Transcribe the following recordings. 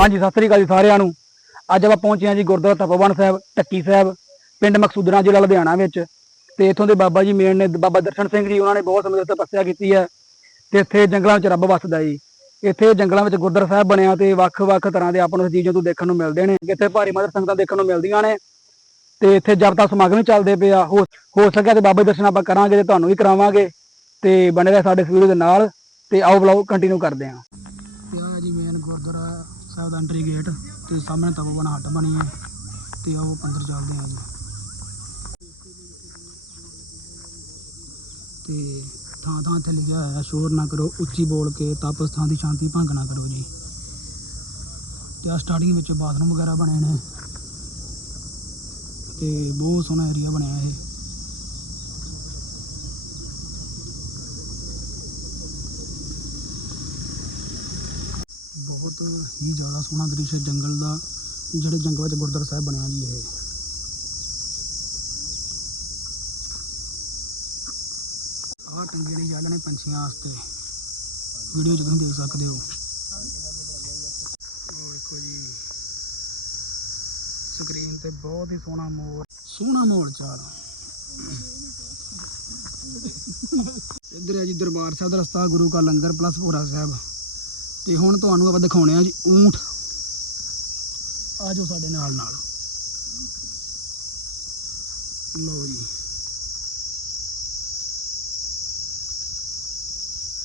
ਹਾਂਜੀ, ਸਤਿ ਸ੍ਰੀ ਅਕਾਲ ਜੀ ਸਾਰਿਆਂ ਨੂੰ। ਅੱਜ ਆਪਾਂ ਪਹੁੰਚੇ ਹਾਂ ਜੀ ਗੁਰਦੁਆਰਾ ਤਪੋਵਨ ਸਾਹਿਬ ਟੱਕੀ ਸਾਹਿਬ, ਪਿੰਡ ਮਕਸੂਦਰਾ ਜ਼ਿਲ੍ਹਾ ਲੁਧਿਆਣਾ ਵਿੱਚ। ਤੇ ਇੱਥੋਂ ਦੇ ਬਾਬਾ ਜੀ ਮੇਨ ਨੇ ਬਾਬਾ ਦਰਸ਼ਨ ਸਿੰਘ ਜੀ, ਉਹਨਾਂ ਨੇ ਬਹੁਤ ਸਮੇਂ ਤੋਂ ਤਪੱਸਿਆ ਕੀਤੀ ਹੈ ਤੇ ਇੱਥੇ ਜੰਗਲਾਂ ਵਿੱਚ ਰੱਬ ਵੱਸਦਾ ਜੀ। ਇੱਥੇ ਜੰਗਲਾਂ ਵਿੱਚ ਗੁਰਦੁਆਰਾ ਸਾਹਿਬ ਬਣਿਆ ਤੇ ਵੱਖ-ਵੱਖ ਤਰ੍ਹਾਂ ਦੇ ਆਪਾਂ ਨੂੰ ਜੀਵ ਜੰਤੂ ਦੇਖਣ ਨੂੰ ਮਿਲਦੇ ਨੇ। ਇੱਥੇ ਭਾਰੀ ਮਾਤਰਾ ਸੰਗਤਾਂ ਦੇਖਣ ਨੂੰ ਮਿਲਦੀਆਂ ਨੇ। ਤੇ ਇੱਥੇ ਜਪਤਾ ਸਮਾਗਮ ਵੀ ਚੱਲਦੇ ਪਏ ਆ ਹੋ ਹੋ ਸਕਿਆ ਤੇ ਬਾਬਾ ਦਰਸ਼ਨ ਆਪਾਂ ਕਰਾਂਗੇ ਤੇ ਤੁਹਾਨੂੰ ਵੀ ਕਰਾਵਾਂਗੇ। ਤੇ ਬਣੇ ਰਹੇ ਸਾਡੇ ਵੀਡੀਓ ਦੇ ਨਾਲ। ਤੇ ਆਓ ਬਲੌਗ ਕੰਟੀਨਿਊ ਕਰਦੇ ਹਾਂ। ਸਾਹਿਬ ਦਾ ਐਂਟਰੀ ਗੇਟ ਤੇ ਸਾਹਮਣੇ ਤਪੋਵਨ ਹੱਟ ਬਣੀ ਹੈ ਤੇ ਆਓ ਅੰਦਰ ਚੱਲਦੇ ਹਾਂ ਜੀ। ਤੇ ਥਾਂ ਥਾਂ ਤੇ ਲਿਖਿਆ ਹੋਇਆ ਸ਼ੋਰ ਨਾ ਕਰੋ, ਉੱਚੀ ਬੋਲ ਕੇ ਤਪ ਸਥਾਨ ਦੀ ਸ਼ਾਂਤੀ ਭੰਗ ਨਾ ਕਰੋ ਜੀ। ਤੇ ਆ ਸਟਾਰਟਿੰਗ ਵਿੱਚ ਬਾਥਰੂਮ ਵਗੈਰਾ ਬਣੇ ਨੇ। ਤੇ ਬਹੁਤ ਸੋਹਣਾ ਏਰੀਆ ਬਣਿਆ ਇਹ। ਬਹੁਤ ਹੀ ਜ਼ਿਆਦਾ ਸੋਹਣਾ ਦ੍ਰਿਸ਼ ਹੈ ਜੰਗਲ ਦਾ, ਜਿਹੜੇ ਜੰਗਲ ਵਿੱਚ ਗੁਰਦੁਆਰਾ ਸਾਹਿਬ ਬਣਿਆ ਜੀ ਇਹ। ਆਹ ਟਿੰਗੇ ਜਿਹੜੇ ਜਾਲਣੇ ਪੰਛੀਆਂ ਵਾਸਤੇ। ਵੀਡੀਓ 'ਚ ਤੁਸੀਂ ਦੇਖ ਸਕਦੇ ਹੋ। ਉਹ ਵੇਖੋ ਜੀ। ਸਕਰੀਨ ਤੇ ਬਹੁਤ ਹੀ ਸੋਹਣਾ ਮੋਰ ਸੋਹਣਾ ਮੋਰ ਚਾਲ ਇੱਧਰ ਹੈ ਜੀ ਦਰਬਾਰ ਸਾਹਿਬ ਦਾ ਰਸਤਾ, ਗੁਰੂ ਕਾ ਲੰਗਰ ਪਲੱਸ ਭੋਰਾ ਸਾਹਿਬ। ਤੇ ਹੁਣ ਤੁਹਾਨੂੰ ਆਪਾਂ ਦਿਖਾਉਣੇ ਆ ਜੀ ਊਂਠ। ਆ ਜਾਓ ਸਾਡੇ ਨਾਲ ਨਾਲ। ਲੋ ਜੀ।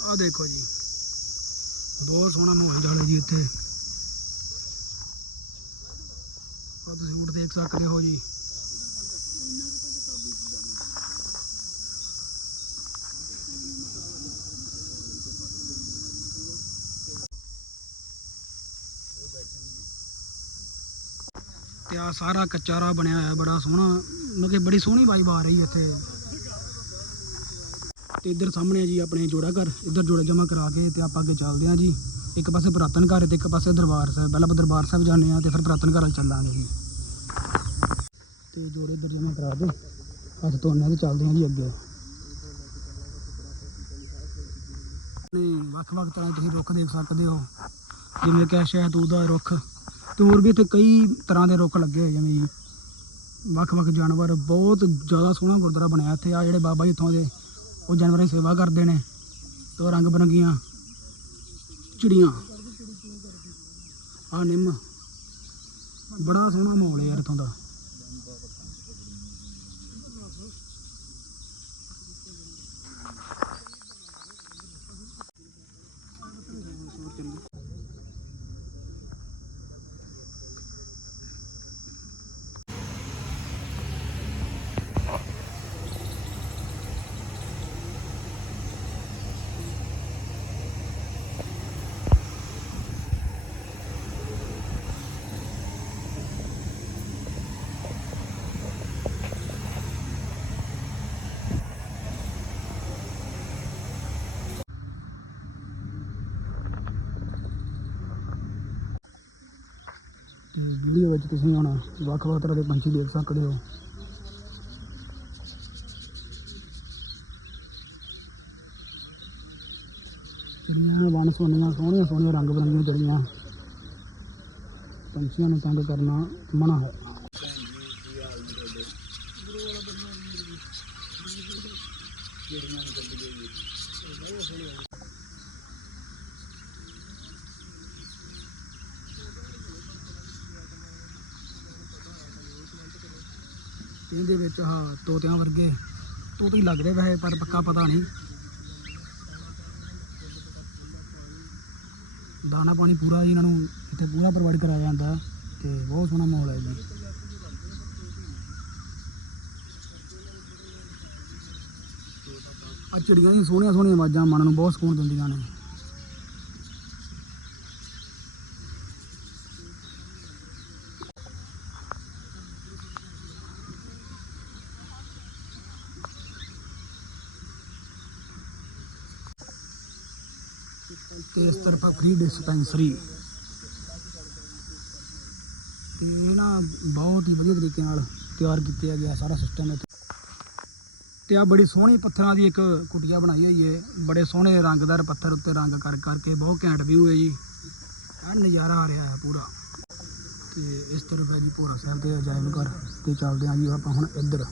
ਆ ਦੇਖੋ ਜੀ। ਬਹੁਤ ਸੋਹਣਾ ਮਾਹੌਲ ਜਾਲ ਹੈ ਜੀ ਇੱਥੇ। ਆ ਤੁਸੀਂ ਊਂਠ ਦੇਖ ਸਕਦੇ ਹੋ ਜੀ। ਤੇ ਆ, ਸਾਰਾ ਕੱਚਾ ਰਾਹ ਬਣਿਆ ਹੋਇਆ, ਬੜਾ ਸੋਹਣਾ, ਮਤਲਬ ਕਿ ਬੜੀ ਸੋਹਣੀ ਵਾਈਬ ਆ ਰਹੀ ਇੱਥੇ। ਤੇ ਇੱਧਰ ਸਾਹਮਣੇ ਆ ਜੀ, ਆਪਣੇ ਜੋੜਾ ਘਰ, ਇੱਧਰ ਜੋੜਾ ਜਮਾ ਕਰਾ ਕੇ ਤੇ ਆਪਾਂ ਅੱਗੇ ਚੱਲਦੇ ਆ ਜੀ। ਇੱਕ ਪਾਸੇ ਪੁਰਾਤਨ ਘਰ ਤੇ ਇੱਕ ਪਾਸੇ ਦਰਬਾਰ ਸਾਹਿਬ। ਪਹਿਲਾਂ ਆਪਾਂ ਦਰਬਾਰ ਸਾਹਿਬ ਜਾਂਦੇ ਆ ਤੇ ਫਿਰ ਪੁਰਾਤਨ ਘਰ ਚੱਲਾਂਗੇ ਜੀ। ਤੇ ਜੋੜੇ ਇੱਧਰ ਜਮਾ ਕਰਾ ਕੇ ਹੱਥ ਧੋਣੇ ਤੇ ਚੱਲਦੇ ਆ ਜੀ ਅੱਗੇ। ਵੱਖ-ਵੱਖ ਤਰ੍ਹਾਂ ਤੁਸੀਂ ਰੁੱਖ ਦੇਖ ਸਕਦੇ ਹੋ। ਜਿਵੇਂ ਕਿ ਸ਼ਹਿਤੂਤ ਦਾ ਰੁੱਖ ਤੇ ਹੋਰ ਵੀ ਇੱਥੇ ਕਈ ਤਰ੍ਹਾਂ ਦੇ ਰੁੱਖ ਲੱਗੇ ਹੋਏ ਜਿਵੇਂ ਜੀ ਵੱਖ-ਵੱਖ ਜਾਨਵਰ, ਬਹੁਤ ਜ਼ਿਆਦਾ ਸੋਹਣਾ ਗੁਰਦੁਆਰਾ ਬਣਿਆ ਇੱਥੇ। ਆ ਜਿਹੜੇ ਬਾਬਾ ਜੀ ਇੱਥੋਂ ਦੇ, ਉਹ ਜਾਨਵਰਾਂ ਦੀ ਸੇਵਾ ਕਰਦੇ ਨੇ। ਤੇ ਰੰਗ ਬਰੰਗੀਆਂ ਚਿੜੀਆਂ। ਆ ਨਿੰਮ। ਬੜਾ ਸੋਹਣਾ ਮਾਹੌਲ ਹੈ ਯਾਰ ਇੱਥੋਂ ਦਾ ਵੀਡੀਓ ਵਿੱਚ ਤੁਸੀਂ ਹੁਣ ਵੱਖ-ਵੱਖ ਤਰ੍ਹਾਂ ਦੇ ਪੰਛੀ ਦੇਖ ਸਕਦੇ ਹੋ। ਇਹ ਵਨ ਸੋਹਣੀਆਂ ਸੋਹਣੀਆਂ ਰੰਗ ਬਰੰਗੀਆਂ ਜਿਹੜੀਆਂ ਪੰਛੀਆਂ ਨੂੰ ਤੰਗ ਕਰਨਾ ਮਨਾ ਹੈ। ਇਹਦੇ ਵਿੱਚ ਹਾਂ ਤੋਤਿਆਂ ਵਰਗੇ ਤੋਤੇ ਹੀ ਲੱਗਦੇ ਵੈਸੇ, ਪਰ ਪੱਕਾ ਪਤਾ ਨਹੀਂ। ਦਾਣਾ ਪਾਣੀ ਪੂਰਾ ਜੀ ਇਹਨਾਂ ਨੂੰ ਇੱਥੇ ਪੂਰਾ ਪ੍ਰੋਵਾਈਡ ਕਰਾਇਆ ਜਾਂਦਾ ਤੇ ਬਹੁਤ ਸੋਹਣਾ ਮਾਹੌਲ ਹੈ ਜੀ। ਆ ਚਿੜੀਆਂ ਦੀਆਂ ਸੋਹਣੀਆਂ ਸੋਹਣੀਆਂ ਆਵਾਜ਼ਾਂ ਮਨ ਨੂੰ ਬਹੁਤ ਸਕੂਨ ਦਿੰਦੀਆਂ ਨੇ। ਇਸ ਤਰਫਾ ਫ੍ਰੀ ਡਿਸਪੈਂਸਰੀ ਤੇ ਇਹ ਨਾ ਬਹੁਤ ਹੀ ਵਧੀਆ ਤਰੀਕੇ ਨਾਲ ਤਿਆਰ ਕੀਤਾ ਗਿਆ ਸਾਰਾ ਸਿਸਟਮ ਇੱਥੇ। ਤੇ ਆ ਬੜੀ ਸੋਹਣੀ ਪੱਥਰਾਂ ਦੀ ਇੱਕ ਕੁਟੀਆ ਬਣਾਈ ਹੋਈ ਹੈ ਬੜੇ ਸੋਹਣੇ ਰੰਗਦਾਰ ਪੱਥਰ ਉੱਤੇ ਰੰਗ ਕਰ ਕਰਕੇ ਬਹੁਤ ਘੈਂਟ ਵਿਊ ਹੈ ਜੀ। ਆ ਨਜ਼ਾਰਾ ਆ ਰਿਹਾ ਹੈ ਪੂਰਾ। ਤੇ ਇਸ ਤਰਫ ਹੈ ਜੀ ਭੋਰਾ ਸਾਹਿਬ ਤੇ ਅਜਾਇਬ ਘਰ ਤੇ ਚੱਲਦੇ ਹਾਂ ਜੀ ਆਪਾਂ ਹੁਣ ਇੱਧਰ।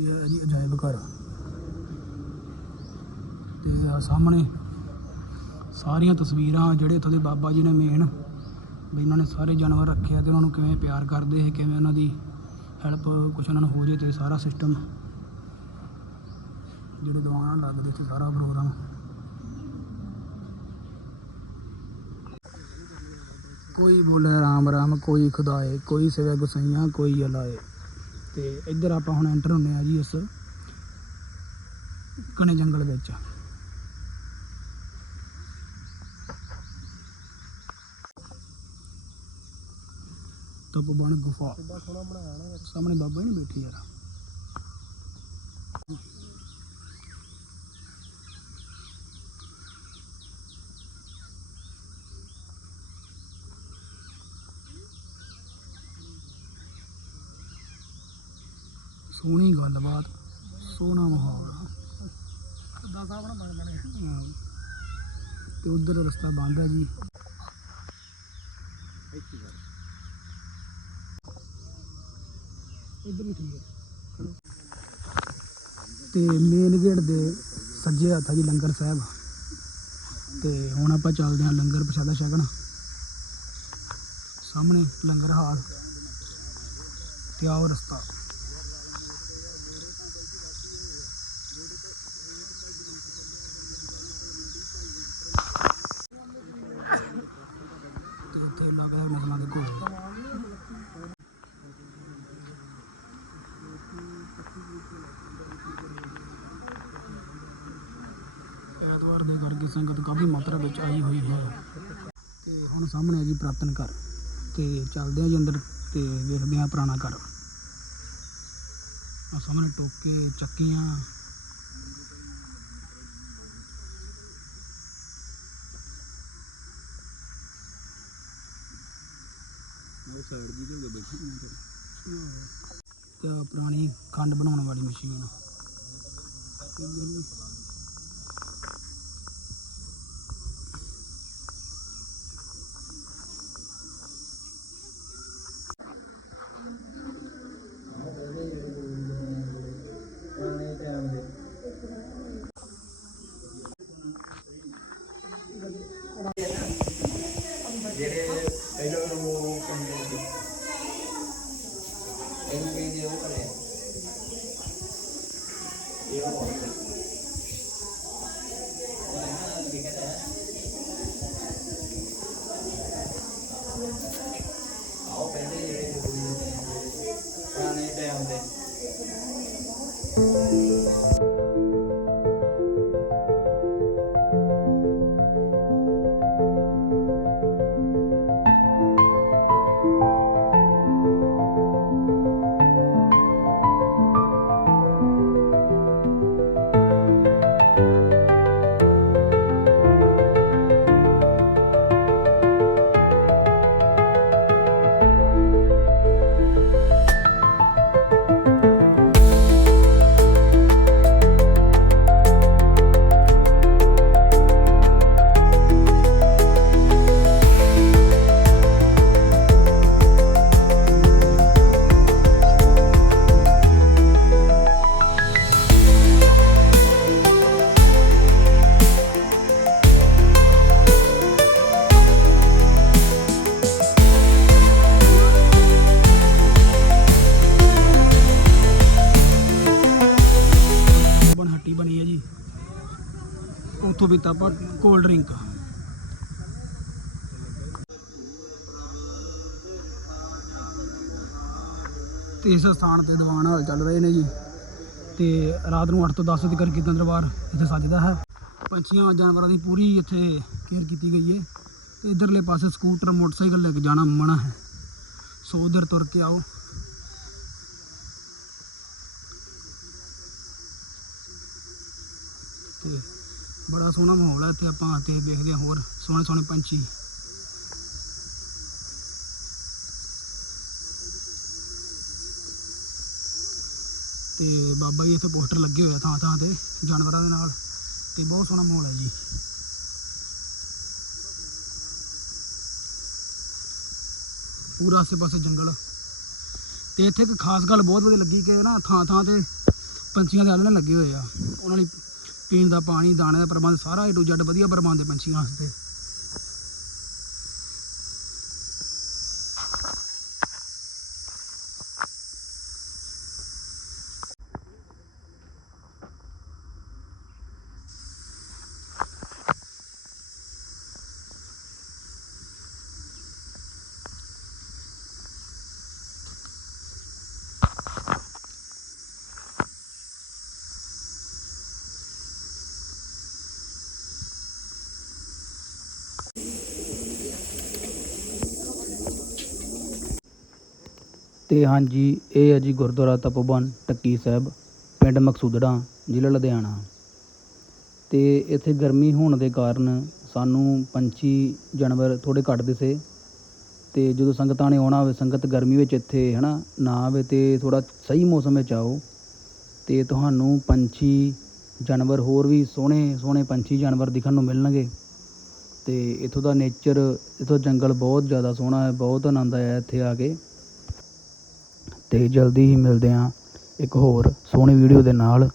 ਤੇ ਇਹ ਜੀ ਅਜਾਇਬ ਘਰ ਤੇ ਆ ਸਾਹਮਣੇ ਸਾਰੀਆਂ ਤਸਵੀਰਾਂ ਜਿਹੜੇ ਇੱਥੋਂ ਦੇ ਬਾਬਾ ਜੀ ਨੇ ਮੇਨ ਵੀ ਇਹਨਾਂ ਨੇ ਸਾਰੇ ਜਾਨਵਰ ਰੱਖੇ ਆ ਤੇ ਉਹਨਾਂ ਨੂੰ ਕਿਵੇਂ ਪਿਆਰ ਕਰਦੇ ਹੈ ਕਿਵੇਂ ਉਹਨਾਂ ਦੀ ਹੈਲਪ ਕੁਛ ਉਹਨਾਂ ਨੂੰ ਹੋ ਜੇ ਤੇ ਸਾਰਾ ਸਿਸਟਮ ਜਿਹੜੇ ਦਵਾਣਾ ਲੱਗਦੇ ਸੀ, ਸਾਰਾ ਪ੍ਰੋਗਰਾਮ ਕੋਈ ਬੋਲੇ ਰਾਮ ਰਾਮ, ਕੋਈ ਖੁਦਾਏ, ਕੋਈ ਸਿਵਾ ਗੁਸਈਆਂ ਕੋਈ ਅਲਾਏ। ਤੇ ਇੱਧਰ ਆਪਾਂ ਹੁਣ ਐਂਟਰ ਹੁੰਦੇ ਆ ਜੀ ਇਸ ਘਣੇ ਜੰਗਲ ਵਿੱਚ। ਤਪੋਬਨ ਗੁਫਾ। ਸਾਹਮਣੇ ਬਾਬਾ ਹੀ ਨਹੀਂ ਬੈਠੇ ਯਾਰ। ਸੋਹਣੀ ਗੱਲਬਾਤ ਸੋਹਣਾ ਮਾਹੌਲ ਦਾ ਸਾਹਿਬ ਬਣ ਗਿਆ ਹਾਂ। ਤੇ ਉਧਰ ਰਸਤਾ ਬੰਦ ਹੈ ਜੀ ਇੱਧਰ ਵੀ ਠੀਕ ਹੈ ਤੇ ਮੇਨ ਗੇਟ ਦੇ ਸੱਜੇ ਹੱਥ ਆ ਜੀ ਲੰਗਰ ਸਾਹਿਬ। ਤੇ ਹੁਣ ਆਪਾਂ ਚੱਲਦੇ ਹਾਂ ਲੰਗਰ ਪ੍ਰਸ਼ਾਦਾ ਛਕਣ। ਸਾਹਮਣੇ ਲੰਗਰ ਹਾਲ। ਤੇ ਆਓ ਰਸਤਾ ਤੇ ਇੱਥੇ ਲੱਗਾ ਨਸਲਾਂ ਦੇ ਘੋੜੇ ਐਤਵਾਰ ਦੇ ਕਰਕੇ ਸੰਗਤ ਕਾਫੀ ਮਾਤਰਾ ਵਿੱਚ ਆਈ ਹੋਈ ਹੈ ਤੇ ਹੁਣ ਸਾਹਮਣੇ ਹੈ ਜੀ ਪ੍ਰਾਤਨ ਘਰ ਤੇ ਚੱਲਦੇ ਆ ਜੀ ਅੰਦਰ ਤੇ ਵੇਖਦੇ ਆ ਪੁਰਾਣਾ ਘਰ। ਆ ਸਾਹਮਣੇ ਟੋਕੇ ਚੱਕੀਆਂ। ਉਹ ਸਾਈਡ ਦੀ ਜਗ੍ਹਾ ਬੈਠੀ ਤੇ ਪੁਰਾਣੀ ਖੰਡ ਬਣਾਉਣ ਵਾਲੀ ਮਸ਼ੀਨ। ਜਿਹੜੇ ਪਹਿਲਾਂ ਉਹ ਉੱਥੋਂ ਵੀ ਆਪਾਂ ਕੋਲਡ ਡਰਿੰਕ ਤੇ ਇਸ ਸਥਾਨ ਤੇ ਦੀਵਾਨ ਹਾਲ ਚੱਲ ਰਹੇ ਨੇ ਜੀ। ਤੇ ਰਾਤ ਨੂੰ 8 ਤੋਂ 10 ਤੱਕ ਕੀਰਤਨ ਦਰਬਾਰ ਇੱਥੇ ਸੱਜਦਾ ਹੈ। ਪੰਛੀਆਂ, ਜਾਨਵਰਾਂ ਦੀ ਪੂਰੀ ਇੱਥੇ ਕੇਅਰ ਕੀਤੀ ਗਈ ਹੈ। ਤੇ ਇਧਰਲੇ ਪਾਸੇ ਸਕੂਟਰ, ਮੋਟਰਸਾਈਕਲ ਲੈ ਕੇ ਜਾਣਾ ਮਨਾ ਹੈ। ਸੋ ਉਧਰ ਤੁਰ ਕੇ ਆਓ ਤੇ ਬੜਾ ਸੋਹਣਾ ਮਾਹੌਲ ਹੈ ਇੱਥੇ ਆਪਾਂ ਤੇ ਵੇਖਦੇ ਹਾਂ ਹੋਰ ਸੋਹਣੇ ਸੋਹਣੇ ਪੰਛੀ। ਤੇ ਬਾਬਾ ਜੀ ਇੱਥੇ ਪੋਸਟਰ ਲੱਗੇ ਹੋਏ ਆ ਥਾਂ ਥਾਂ ਤੇ ਜਾਨਵਰਾਂ ਦੇ ਨਾਲ ਤੇ ਬਹੁਤ ਸੋਹਣਾ ਮਾਹੌਲ ਹੈ ਜੀ। ਪੂਰਾ ਆਸੇ ਪਾਸੇ ਜੰਗਲ। ਤੇ ਇੱਥੇ ਇੱਕ ਖਾਸ ਗੱਲ ਬਹੁਤ ਵਧੀਆ ਲੱਗੀ ਕਿ ਨਾ ਥਾਂ ਥਾਂ ਤੇ ਪੰਛੀਆਂ ਦੇ ਆਲਣੇ ਲੱਗੇ ਹੋਏ ਆ। ਉਹਨਾਂ ਲਈ ਪੀਣ ਦਾ ਪਾਣੀ, ਦਾਣੇ ਦਾ ਪ੍ਰਬੰਧ ਸਾਰਾ ਏ ਟੂ ਜ਼ੈਡ ਵਧੀਆ ਪ੍ਰਬੰਧ ਹੈ ਪੰਛੀਆਂ ਵਾਸਤੇ। ਅਤੇ ਹਾਂਜੀ, ਇਹ ਹੈ ਜੀ ਗੁਰਦੁਆਰਾ ਤਪੋਵਨ, ਟੱਕੀ ਸਾਹਿਬ, ਪਿੰਡ ਮਕਸੂਦੜਾ, ਜ਼ਿਲ੍ਹਾ ਲੁਧਿਆਣਾ। ਅਤੇ ਇੱਥੇ ਗਰਮੀ ਹੋਣ ਦੇ ਕਾਰਨ ਸਾਨੂੰ ਪੰਛੀ, ਜਾਨਵਰ ਥੋੜ੍ਹੇ ਘੱਟ ਦਿਸੇ ਅਤੇ ਜਦੋਂ ਸੰਗਤਾਂ ਨੇ ਆਉਣਾ ਹੋਵੇ, ਸੰਗਤ ਗਰਮੀ ਵਿੱਚ ਇੱਥੇ ਹੈ ਨਾ ਆਵੇ ਤੇ ਥੋੜ੍ਹਾ ਸਹੀ ਮੌਸਮ ਵਿੱਚ ਆਓ। ਅਤੇ ਤੁਹਾਨੂੰ ਪੰਛੀ, ਜਾਨਵਰ ਹੋਰ ਵੀ ਸੋਹਣੇ ਸੋਹਣੇ ਪੰਛੀ, ਜਾਨਵਰ ਦਿਖਣ ਨੂੰ ਮਿਲਣਗੇ। ਅਤੇ ਇੱਥੋਂ ਦਾ ਨੇਚਰ ਇੱਥੋਂ ਜੰਗਲ ਬਹੁਤ ਜ਼ਿਆਦਾ ਸੋਹਣਾ ਹੈ, ਬਹੁਤ ਆਨੰਦ ਆਇਆ ਇੱਥੇ ਆ ਕੇ। ਅਤੇ ਜਲਦੀ ਹੀ ਮਿਲਦੇ ਹਾਂ ਇੱਕ ਹੋਰ ਸੋਹਣੀ ਵੀਡੀਓ ਦੇ ਨਾਲ।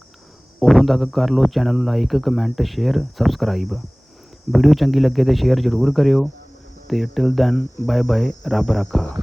ਉਦੋਂ ਤੱਕ ਕਰ ਲਓ ਚੈਨਲ ਨੂੰ like, comment, share, subscribe. Video ਚੰਗੀ ਲੱਗੇ ਤਾਂ ਸ਼ੇਅਰ ਜ਼ਰੂਰ ਕਰਿਓ ਅਤੇ ਟਿਲ ਦੈਨ ਬਾਏ ਬਾਏ ਰੱਬ ਰਾਖਾ।